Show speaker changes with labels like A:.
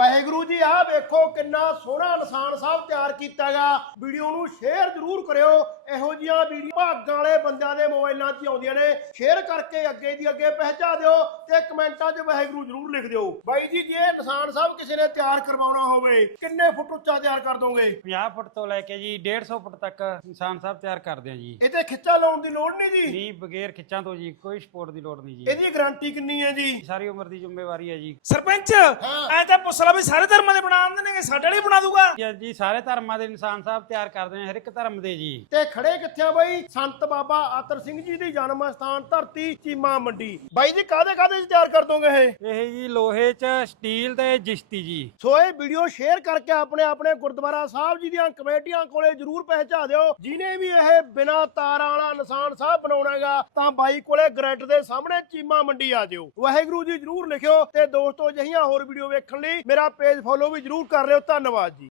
A: ਵਾਹਿਗੁਰੂ ਜੀ, ਆਹ ਵੇਖੋ ਕਿੰਨਾ ਸੋਹਣਾ ਇਨਸਾਨ ਸਾਹਿਬ ਤਿਆਰ ਕੀਤਾਗਾ। ਵੀਡੀਓ ਨੂੰ ਸ਼ੇਅਰ ਜ਼ਰੂਰ ਕਰਿਓ। ਇਹੋ ਜਿਹੀਆਂ ਵੀਡੀਓ ਭਾਗਾਂ ਵਾਲੇ ਬੰਦਿਆਂ ਦੇ ਮੋਬਾਈਲਾਂ 'ਚ ਹੀ ਆਉਂਦੀਆਂ ਨੇ। ਸ਼ੇਅਰ ਕਰਕੇ ਅੱਗੇ ਦੀ ਅੱਗੇ ਪਹੁੰਚਾ ਦਿਓ ਤੇ ਕਮੈਂਟਾਂ 'ਚ ਵਾਹਿਗੁਰੂ ਜ਼ਰੂਰ ਲਿਖ ਦਿਓ। ਬਾਈ ਜੀ ਜੇ ਇਹ ਨਿਸ਼ਾਨ ਸਾਹਿਬ ਕਿਸੇ ਨੇ ਤਿਆਰ ਕਰਵਾਉਣਾ ਹੋਵੇ ਕਿੰਨੇ ਫੁੱਟ ਉੱਚਾ ਤਿਆਰ ਕਰ ਦੋਗੇ?
B: 50 ਫੁੱਟ ਤੋਂ ਲੈ ਕੇ ਜੀ 150 ਫੁੱਟ ਤੱਕ ਨਿਸ਼ਾਨ ਸਾਹਿਬ ਤਿਆਰ ਕਰਦੇ ਆ ਜੀ।
A: ਇਹ ਤੇ ਖਿੱਚਾ ਲਾਉਣ ਦੀ ਲੋੜ ਨਹੀਂ ਜੀ?
B: ਨਹੀਂ ਬਗੈਰ ਖਿੱਚਾਂ ਤੋਂ ਜੀ ਕੋਈ ਸਪੋਰਟ ਦੀ ਲੋੜ ਨਹੀਂ ਜੀ।
A: ਇਹਦੀ ਗਾਰੰਟੀ ਕਿੰਨੀ ਹੈ ਜੀ?
B: ਸਾਰੀ ਉਮਰ ਦੀ ਜ਼ਿੰਮੇਵਾਰੀ ਹੈ ਜੀ।
C: ਸਰਪੰਚ
A: ਹਾਂ।
C: ਐ ਤਾਂ ਪੁੱਛ ਲਾ ਵੀ ਸਾਰੇ ਧਰਮਾਂ ਦੇ ਬਣਾ ਦਿੰਦੇ ਨੇ ਸਾਡੇ ਵਾਲੀ ਬਣਾ ਦੂਗਾ।
B: ਜੀ, ਜੀ ਸਾਰੇ ਧਰਮਾਂ ਦੇ ਨਿਸ਼ਾਨ ਸਾਹਿਬ ਤਿਆਰ ਕਰਦੇ ਆ ਹਰ ਇੱਕ ਧਰਮ ਦੇ ਜੀ।
A: ਤੇ ਖੜੇ ਕਿੱਥੇ ਆ ਬਾਈ? ਸੰਤ ਬਾਬਾ ਆਤਰ ਸਿੰਘ ਜੀ ਦੀ ਜਨਮ ਸਥਾਨ ਧਰਤੀ ਚੀਮਾ ਮੰਡੀ। ਬਾਈ ਜੀ ਕਾਦੇ ਕਾਦੇ ਚ ਤਿਆਰ ਕਰ ਦੋਗੇ ਇਹ?
B: ਇਹ ਜੀ ਲੋਹੇ 'ਚ ਸਟੀਲ ਤੇ ਜਿਸ਼ਤੀ ਜੀ।
A: ਸੋ ਇਹ ਵੀਡੀਓ ਸ਼ੇਅਰ ਕਰਕੇ ਆਪਣੇ ਆਪਣੇ ਗੁਰਦੁਆਰਾ ਸਾਹਿਬ ਜੀ ਦੀਆਂ ਕਮੇਟੀਆਂ ਕੋਲੇ ਜਰੂਰ ਪਹੁੰਚਾ ਦਿਓ। ਜਿਨੇ ਵੀ ਇਹ ਬਿਨਾ ਤਾਰਾਂ ਵਾਲਾ ਨਿਸ਼ਾਨ ਸਾਹਿਬ ਬਣਾਉਣਾ ਹੈਗਾ ਤਾਂ ਬਾਈ ਕੋਲੇ ਗ੍ਰੈਡ ਦੇ ਸਾਹਮਣੇ ਚੀਮਾ ਮੰਡੀ ਆ ਜਿਓ। ਵਾਹਿਗੁਰੂ ਜੀ ਜਰੂਰ ਲਿਖਿਓ ਤੇ ਦੋਸਤੋ ਅਜਿਹੀਆਂ ਹੋਰ ਵੀਡੀਓ ਵੇਖਣ ਲਈ ਮੇਰਾ ਪੇਜ ਫੋਲੋ ਵੀ ਜਰੂਰ ਕਰ ਲਿਓ। ਧੰਨਵਾਦ ਜੀ।